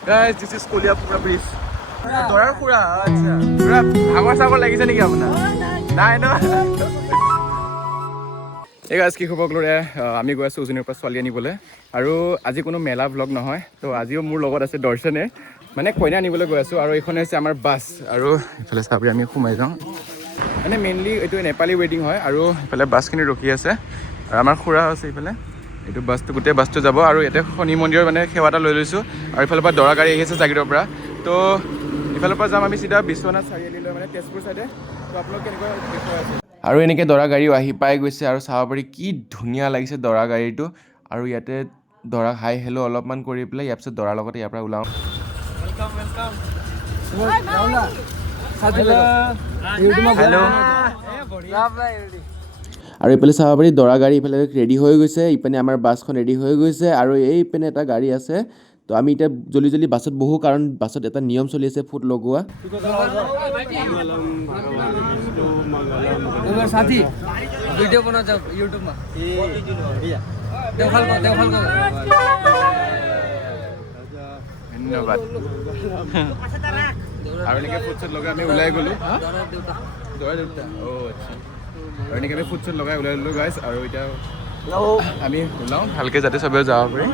Guys, this is Koliapura Bridge. Dorar Pura. আচ্ছা। পুৰা ভাগৰ সাগৰ লাগিছে নেকি আপোনাৰ? নাই ন? এই গাইজ কি খবৰ সকলোৰে আমি গৈ আছোঁ উজনিৰ পৰা ছোৱালী আনিবলৈ আৰু আজি কোনো মেলা ব্লগ নহয় তো আজিও মোৰ লগত আছে দৰ্শনে মানে কইনা আনিবলৈ গৈ আছোঁ আৰু এইখন হৈছে আমাৰ বাছ আৰু ইফালে চাবি আমি সোমাই যাওঁ মানে মেইনলি এইটো নেপালী ৱেডিং হয় আৰু ইফালে বাছখিনি ৰখি আছে আৰু আমাৰ খুৰা আছে ইফালে এইটো বাছটো গোটেই বাছটো যাব আৰু ইয়াতে শনি মন্দিৰৰ মানে সেৱা এটা লৈ লৈছোঁ আৰু ইফালৰ পৰা দৰা গাড়ী আহি আছে জাগিৰৰ পৰা তো ইফালৰ পৰা যাম আমি চিধা বিশ্বনাথ চাৰিআলিলৈ মানে তেজপুৰ চাইডে তো আপোনালোক কেনেকুৱা দেখুৱাই আছে আৰু এনেকৈ দৰা গাড়ীও আহি পাই গৈছে আৰু চাব পাৰি কি ধুনীয়া লাগিছে দৰা গাড়ীটো আৰু ইয়াতে দৰা হাই হেল্ল' অলপমান কৰি পেলাই ইয়াৰ পিছত দৰাৰ লগতে ইয়াৰ পৰা ওলাওঁ আৰু এইফালে চাব পাৰি দৰা গাড়ী ইফালে ৰেডি হৈ গৈছে ইপিনে আমাৰ বাছখন ৰেডি হৈ গৈছে আৰু এইপিনে এটা গাড়ী আছে তো আমি এতিয়া জল্দি জল্দি বাছত বহোঁ কাৰণ বাছত এটা নিয়ম চলি আছে ফুট লগোৱা साथी वीडियो बना जब YouTube में ধন্যবাদ আৰু এনেকৈ ফুট চুট লগাই আমি ওলাই গ'লোঁ দৰা দেউতা আচ্ছা আৰু এনেকৈ আমি ফুট চুট লগাই ওলাই গ'লোঁ গাইজ আৰু এতিয়া আমি ওলাওঁ ভালকৈ যাতে চবেই যাব পাৰি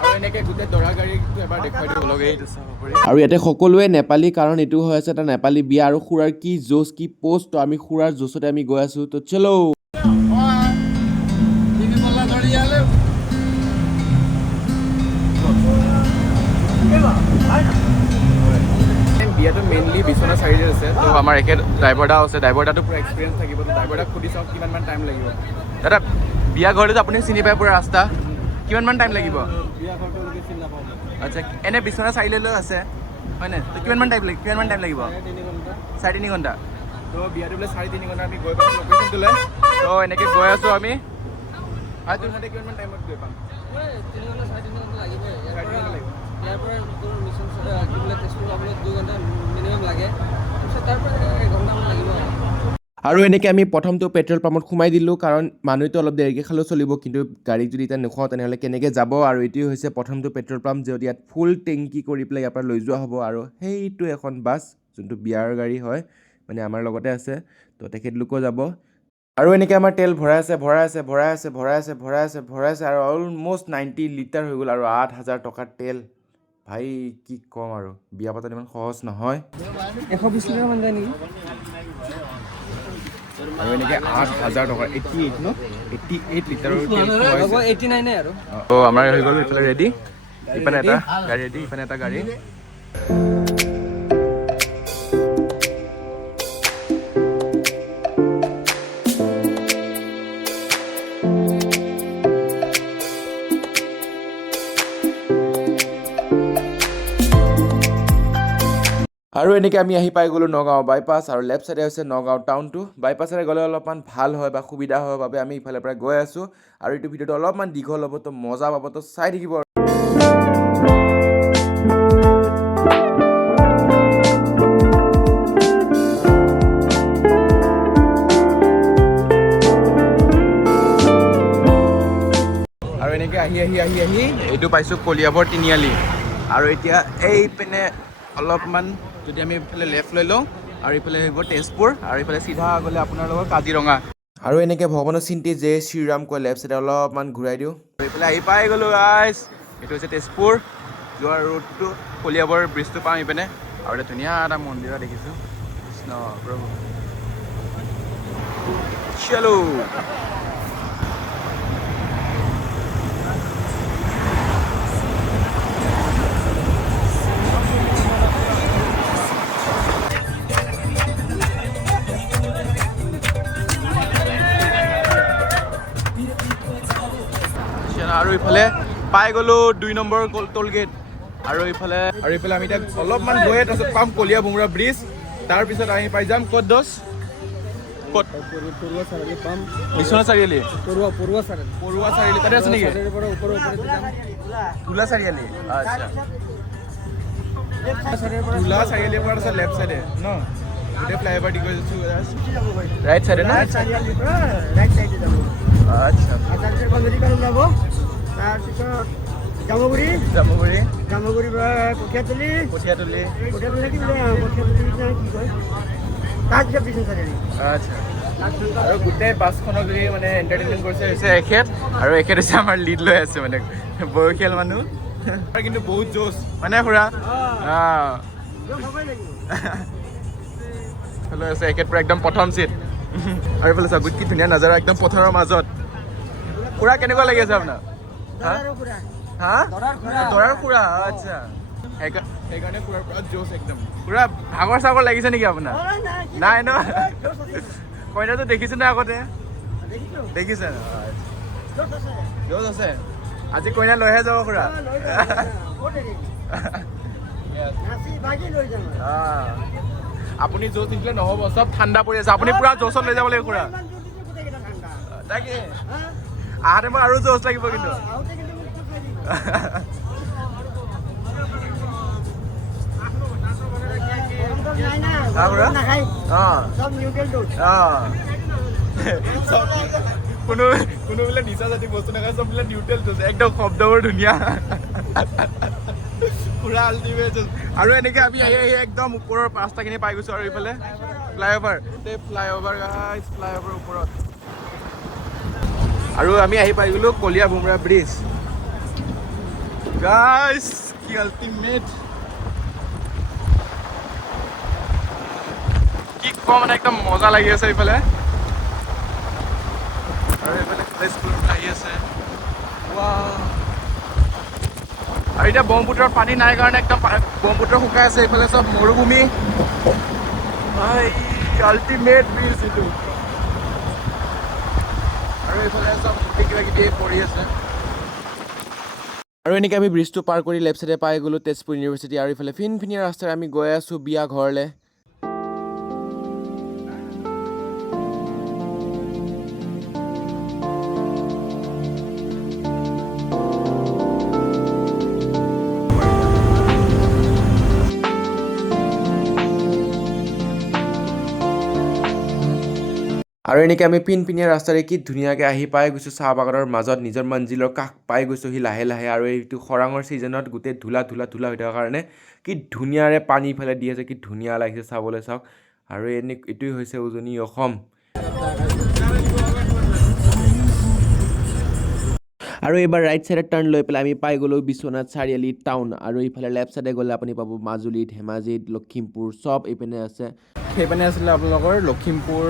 আৰু এনেকৈ গোটেই দৰা গাড়ীটো এবাৰ দেখুৱাই দিব লগে চাব পাৰি আৰু ইয়াতে সকলোৱে নেপালী কাৰণ এইটো হৈ আছে এটা নেপালী বিয়া আৰু খুৰাৰ কি জোচ কি পোষ্ট তো আমি খুৰাৰ জোচতে আমি গৈ আছোঁ তো চলো বিয়াটো মেইনলি বিশ্বনাথ চাৰিআলিত আছে তো আমাৰ একে ড্ৰাইভাৰদা আছে ড্ৰাইভাৰদাটো পুৰা এক্সপিৰিয়েঞ্চ থাকিব তো ড্ৰাইভাৰদাক সুধি চাওক কিমানমান টাইম লাগিব দাদা বিয়া ঘৰটো আপুনি চিনি পায় পুৰা ৰাস্তা কিমানমান টাইম লাগিব আচ্ছা এনে বিশ্বনাথ চাৰিআলিলৈ আছে হয়নে তো কিমানমান টাইম লাগিব 3.5 ঘণ্টা তো বিয়াটো বোলে 3.5 ঘণ্টা আমি গৈ পাম লোকেশ্যনটোলৈ তো এনেকৈ গৈ আছোঁ আমি আৰু তোৰ কিমানমান টাইমত গৈ পাম 3 ঘণ্টা 3.5 ঘণ্টা লাগিব ইয়াৰ পৰা তোৰ মিছন তেজপুৰ যাবলৈ 2 ঘণ্টা মিনিমাম লাগে তাৰপিছত তাৰ পৰা 1 ঘণ্টামান লাগিব আৰু এনেকৈ আমি প্ৰথমটো পেট্ৰল পাম্পত সোমাই দিলোঁ কাৰণ মানুহটো অলপ দেৰিকৈ খালেও চলিব কিন্তু গাড়ীক যদি এতিয়া নোখোৱাওঁ তেনেহ'লে কেনেকৈ যাব আৰু এইটোৱে হৈছে প্ৰথমটো পেট্ৰল পাম্প য'ত ইয়াত ফুল টেংকি কৰি পেলাই ইয়াৰ পৰা লৈ যোৱা হ'ব আৰু সেইটো এখন বাছ যোনটো বিয়াৰ গাড়ী হয় মানে আমাৰ লগতে আছে তো তেখেতলোকো যাব আৰু এনেকৈ আমাৰ তেল ভৰাই আছে আৰু অলম'ষ্ট 90 লিটাৰ হৈ গ'ল আৰু 8,000 টকাৰ তেল ভাই কি ক'ম আৰু বিয়া পতাত ইমান সহজ নহয় 120 টকামান যায় নেকি আৰু এনেকৈ 8,000 টকা 88 ন 88 লিটাৰৰ তেল 89 আৰু তো আমাৰ হৈ গ'ল এইফালে ৰেডি ইপানে এটা গাড়ী ৰেডি ইপানে এটা গাড়ী আৰু এনেকৈ আমি আহি পাই গ'লোঁ নগাঁও বাইপাছ আৰু লেফ্ট ছাইডে হৈছে নগাঁও টাউনটো বাইপাছেৰে গ'লে অলপমান ভাল হয় বা সুবিধা হয় বাবে আমি ইফালৰ পৰা গৈ আছোঁ আৰু এইটো ভিডিঅ'টো অলপমান দীঘল হ'ব তো মজা পাব তো চাই থাকিব আৰু এনেকৈ আহি এইটো পাইছোঁ কলিয়াবৰ তিনিআলি আৰু এতিয়া এই পিনে অলপমান যদি আমি ইফালে লেফ্ট লৈ লওঁ আৰু ইফালে আহিব তেজপুৰ আৰু ইফালে চিধা গ'লে আপোনাৰ লগত কাজিৰঙা আৰু এনেকৈ ভগৱানৰ চিন্তি যে শ্ৰীৰাম কয় লেফ্ট চাইডে অলপমান ঘূৰাই দিওঁ আৰু এইফালে আহি পাই গ'লোঁ গাইজ এইটো হৈছে তেজপুৰ যোৱা ৰোডটো কলিয়াবৰ ব্ৰিজটো পাম ইপিনে আৰু এটা ধুনীয়া এটা মন্দিৰ দেখিছোঁ কৃষ্ণ প্ৰভু চলো আৰু ইফালে পাই গ'লোঁ 2 নম্বৰ টোল গেট আৰু ইফালে আমি এতিয়া অলপমান গৈয়ে তাৰপিছত পাম কলীয়া ভোমোৰা ব্ৰিজ তাৰপিছত আমি পাই যাম ক'ত দছ ক'ত বিশ্বনাথ চাৰিআলি পৰুৱা চাৰিআলি তাতে আছে নেকি তোলা চাৰিআলি আচ্ছা তোলা চাৰিআলিৰ পৰা আছে লেফ্ট চাইডে ন গোটেই ফ্লাইঅভাৰ দি গৈ আছোঁ ৰাইট চাইডে ন আচ্ছা তাৰপিছত জামুগুৰি জামুগুৰি জামুগুৰিৰ পৰা কঠীয়াতলি কঠীয়াতলি কঠীয়াতলি কি বোলে কঠীয়াতলি কি কয় তাৰপিছত বিষ্ণু চাৰিআলি আচ্ছা আৰু গোটেই বাছখনক যদি মানে এণ্টাৰটেইনমেণ্ট কৰিছে হৈছে এখেত আৰু এখেত হৈছে আমাৰ লিড লৈ আছে মানে বয়সীয়াল মানুহ কিন্তু বহুত জোচ মানে খুৰা লৈ আছে এখেত পুৰা একদম প্ৰথম চিট আৰু এইফালে চাওক কি ধুনীয়া নাজাৰা একদম পথাৰৰ মাজত খুৰা কেনেকুৱা লাগি আছে আপোনাৰ হা দৰাৰ খুৰা আচ্ছা সেইকাৰণে খুৰাৰ পুৰা জোচ একদম পুৰা ভাগৰ চাগৰ লাগিছে নেকি আপোনাৰ নাই ন কইনাটো দেখিছে নে আগতে দেখিছে জোচ আছে আজি কইনা লৈহে যাব খুৰা আপুনি জোচ নিদিলে নহ'ব চব ঠাণ্ডা পৰি আছে আপুনি পুৰা জোচত লৈ যাব লাগিব খুৰা তাকে আহাতে মই আৰু জোচ লাগিব কিন্তু কোনো বোলে নিচা জাতি বস্তু নাখায় চব বোলে নিউট্ৰেল জোচ একদম শব্দবোৰ ধুনীয়া পুৰা আল্টিমেট আৰু এনেকৈ আমি আহি আহি একদম ওপৰৰ পাঁচটাখিনি পাই গৈছোঁ আৰু এইফালে ফ্লাইঅভাৰ ফ্লাইঅভাৰ ওপৰত আৰু আমি আহি পাই গ'লোঁ কলীয়া ভোমৰা ব্ৰিজ গাইছ কি আল্টিমেট কি কম মানে একদম মজা লাগি আছে এইফালে আৰু এইফালে স্কুলৰ পৰা আহি আছে আৰু এতিয়া ব্ৰহ্মপুত্ৰৰ পানী নাই কাৰণে একদম ব্ৰহ্মপুত্ৰ শুকাই আছে এইফালে চব মৰুভূমি আল্টিমেট ব্ৰিজ এইটো আৰু এইফালে চব কিবা কিবি পৰি আছে আৰু এনেকৈ আমি ব্ৰিজটো পাৰ কৰি লেফ্ট চাইডে পাই গ'লোঁ তেজপুৰ ইউনিভাৰ্চিটি আৰু এইফালে ফিনফিনীয়া ৰাস্তাৰে আমি গৈ আছোঁ বিয়া ঘৰলৈ আৰু এনেকৈ আমি পিনপিনীয়া ৰাস্তাৰে কি ধুনীয়াকৈ আহি পাই গৈছোঁ চাহ বাগানৰ মাজত নিজৰ মঞ্জিলৰ কাষ পাই গৈছোঁহি লাহে লাহে আৰু এইটো খৰাঙৰ ছিজনত গোটেই ধূলা হৈ থকাৰ কাৰণে কি ধুনীয়াৰে পানী ইফালে দি আছে কি ধুনীয়া লাগিছে চাবলৈ চাওক আৰু এইটোৱে হৈছে উজনি অসম আৰু এইবাৰ ৰাইট চাইডে টাৰ্ণ লৈ পেলাই আমি পাই গ'লোঁ বিশ্বনাথ চাৰিআলি টাউন আৰু ইফালে লেফ্ট চাইডে গ'লে আপুনি পাব মাজুলী ধেমাজি লখিমপুৰ চব এইপিনে আছে সেইপিনে আছিলে আপোনালোকৰ লখিমপুৰ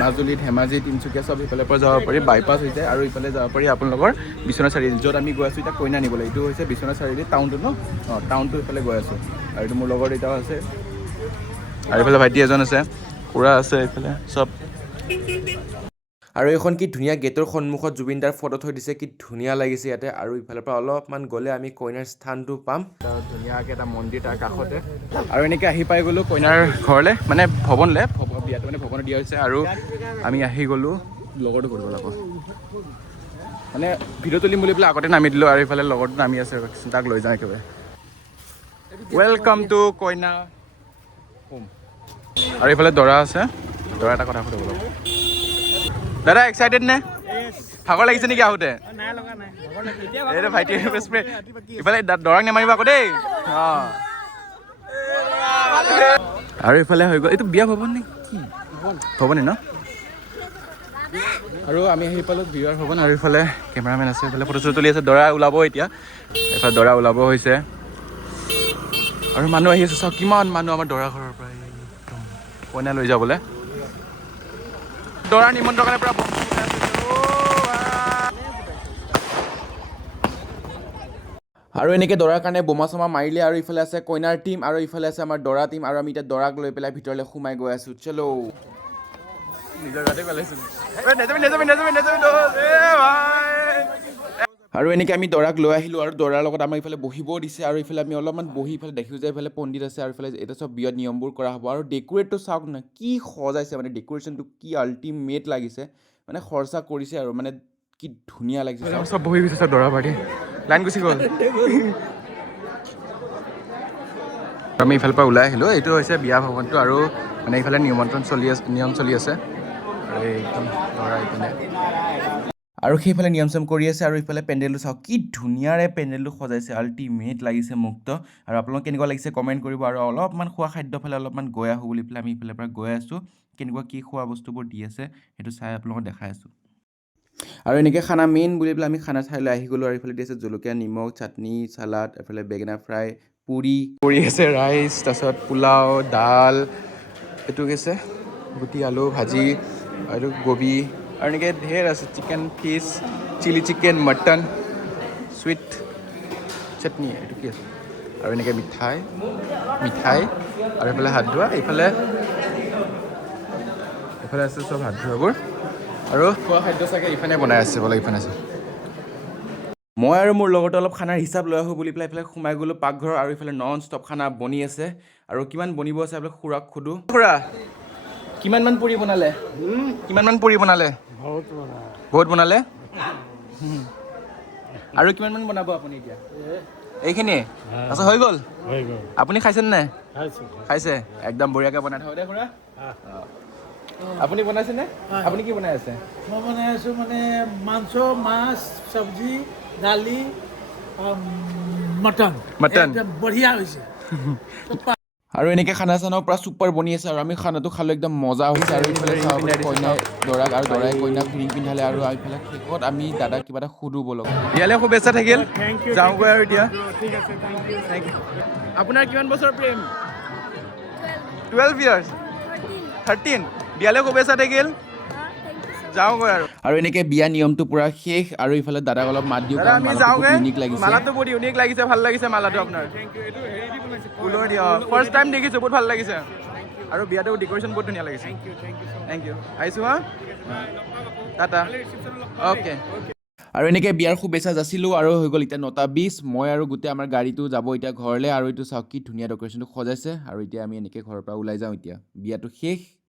মাজুলী ধেমাজি তিনিচুকীয়া চব ইফালৰ পৰা যাব পাৰি বাইপাছ হৈছে আৰু ইফালে যাব পাৰি আপোনালোকৰ বিশ্বনাথ চাৰিআলি য'ত আমি গৈ আছোঁ এতিয়া কইনা নিবলৈ এইটো হৈছে বিশ্বনাথ চাৰিআলি টাউনটো ন টাউনটো ইফালে গৈ আছোঁ আৰু এইটো মোৰ লগৰ এটাও আছে আৰু এইফালে ভাইটি এজন আছে খুৰা আছে এইফালে চব আৰু এইখন কি ধুনীয়া গেটৰ সন্মুখত জুবিন দাৰ ফটো থৈ দিছে কি ধুনীয়া লাগিছে ইয়াতে আৰু ইফালৰ পৰা অলপমান গ'লে আমি কইনাৰ স্থানটো পাম আৰু ধুনীয়াকৈ এটা মন্দিৰ তাৰ কাষতে আৰু এনেকৈ আহি পাই গ'লোঁ কইনাৰ ঘৰলৈ মানে ভৱনলৈ বিয়াটো মানে ভৱনত দিয়া হৈছে আৰু আমি আহি গ'লোঁ লগৰটো কৰিব লাগিব মানে ভিডিঅ' তুলিম বুলি পেলাই আগতে নামি দিলোঁ আৰু এইফালে লগৰটো নামি আছে তাক লৈ যাওঁ একেবাৰে ৱেলকাম টু কইনা হোম আৰু এইফালে দৰা আছে দৰা এটা কথা সুধিব লাগিব দাদা এক্সাইটেড নে ভাগৰ লাগিছে নেকি আহোঁতে এইটো ভাইটি ইফালে দৰাক নেমাৰিবা আকৌ দেই আৰু ইফালে হৈ গ'ল এইটো বিয়া ভৱন নে কি ভৱনে ন আৰু আমি আহি পালোঁ বিয়াৰ ভৱন আৰু ইফালে কেমেৰামেন আছে ইফালে ফটো চটো তুলি আছে দৰা ওলাব এতিয়া এইফালে দৰা ওলাব হৈছে আৰু মানুহ আহি আছে চাওক কিমান মানুহ আমাৰ দৰা ঘৰৰ পৰা কইনা লৈ যাবলৈ দৰাৰ নিমন্ত্ৰণৰ কাৰণে পুৰা আৰু এনেকৈ দৰাৰ কাৰণে বোমা চমা মাৰিলে আৰু ইফালে আছে কইনাৰ টিম আৰু ইফালে আছে আমাৰ দৰা টিম আৰু আমি এতিয়া দৰাক লৈ পেলাই ভিতৰলৈ সোমাই গৈ আছোঁ চলো নিজৰ গাতে পেলাইছোঁ আৰু এনেকৈ আমি দৰাক লৈ আহিলোঁ আৰু দৰাৰ লগত আমাৰ ইফালে বহিবও দিছে আৰু ইফালে আমি অলপমান বহি ইফালে দেখিছোঁ যে ইফালে পণ্ডিত আছে আৰু ইফালে এটা চব বিয়াত নিয়মবোৰ কৰা হ'ব আৰু ডেক'ৰেটটো চাওক না কি সজাইছে মানে ডেক'ৰেশ্যনটো কি আল্টিমেট লাগিছে মানে খৰচা কৰিছে আৰু মানে কি ধুনীয়া লাগিছে চব বহি গৈছে চব দৰা পাৰ্টি লাইন গুচি গ'ল আমি ইফালৰ পৰা ওলাই আহিলোঁ এইটো হৈছে বিয়া ভৱনটো আৰু মানে ইফালে নিয়ম চলি আছে আৰু একদম দৰা এইপিনে আৰু সেইফালে নিয়ম চিয়ম কৰি আছে আৰু ইফালে পেণ্ডেলটো চাওক কি ধুনীয়াৰে পেণ্ডেলটো সজাইছে আল্টিমেট লাগিছে মুক্ত আৰু আপোনালোক কেনেকুৱা লাগিছে কমেণ্ট কৰিব আৰু অলপমান খোৱা খাদ্য ফালে অলপমান গৈ আহোঁ বুলি পেলাই আমি ইফালৰ পৰা গৈ আছোঁ কেনেকুৱা কি খোৱা বস্তুবোৰ দি আছে সেইটো চাই আপোনালোকক দেখাই আছোঁ আৰু এনেকৈ খানা মেইন বুলি পেলাই আমি খানা ঠাইলৈ আহি গ'লোঁ আৰু এইফালে দি আছে জলকীয়া নিমখ চাটনি চালাড এফালে বেঙেনা ফ্ৰাই পুৰি আছে ৰাইচ তাৰপিছত পোলাও দাল এইটো কি আছে গুটি আলু ভাজি আৰু গোবি আৰু এনেকৈ ঢেৰ আছে chicken fish chilli chicken mutton sweet chutney এইটো কি আছে আৰু এনেকৈ মিঠাই আৰু এইফালে হাত ধোৱা এইফালে আছে চব হাত ধোৱাবোৰ আৰু খোৱা খাদ্য চাগে ইফালে বনাই আছে বোলে ইফালে আছে মই আৰু মোৰ লগতে অলপ খানাৰ হিচাপ লৈ আহোঁ বুলি পেলাই এইফালে সোমাই গ'লোঁ পাকঘৰ আৰু ইফালে নন ষ্টপ খানা বনি আছে আৰু কিমান বনিব আছে এইফালে খুৰাক সোধোঁ খুৰা কিমানমান পুৰি বনালে বহুত বনালে আৰু কিমানমান বনাব আপুনি এতিয়া এইখিনি আচ্ছা হৈ গ'ল আপুনি খাইছেনে নাই খাইছে একদম বঢ়িয়াকৈ বনাই থওঁ দে খুৰা আপুনি বনাইছেনে আপুনি কি বনাই আছে মই বনাই আছোঁ মানে মাংস মাছ চব্জি দালি মটন একদম বঢ়িয়া হৈছে আৰু এনেকৈ খানা চানাও পূৰা ছুপাৰ বনি আছে আৰু আমি খানাটো খালোঁ একদম মজা হৈছে আৰু এইফালে কইনাই দৰাক আৰু দৰাই কইনাক ৰিং পিন্ধালে আৰু এইফালে শেষত আমি দাদাক কিবা এটা সুধোঁ বলক ইয়ালৈ শুভেচ্ছা থাকিল যাওঁগৈ আৰু এতিয়া থেংক ইউ আপোনাৰ কিমান বছৰ প্ৰেম 12 ইয়াৰ্ছ 13 বিয়ালৈ শুভেচ্ছা থাকিল যাওঁগৈ আৰু এনেকৈ বিয়া নিয়মটো পূৰা শেষ আৰু ইফালে দাদাক অলপ মাত দিওঁ কাৰণ ইউনিক লাগিছে মালাটো বহুত ইউনিক লাগিছে ভাল লাগিছে মালাটো আপোনাৰ ফুলৰ দিয়া ফাৰ্ষ্ট টাইম দেখিছোঁ বহুত ভাল লাগিছে আৰু বিয়াটো ডেক'ৰেশ্যন বহুত ধুনীয়া লাগিছে থেংক ইউ আহিছোঁ হা টাটা অ'কে আৰু এনেকৈ বিয়াৰ শুভেচ্ছা যাচিলোঁ আৰু হৈ গ'ল এতিয়া 9:20 মই আৰু গোটেই আমাৰ গাড়ীটো যাব এতিয়া ঘৰলৈ আৰু এইটো চাওক কি ধুনীয়া ডেক'ৰেশ্যনটো সজাইছে আৰু এতিয়া আমি এনেকৈ ঘৰৰ পৰা ওলাই যাওঁ এতিয়া বিয়াটো শেষ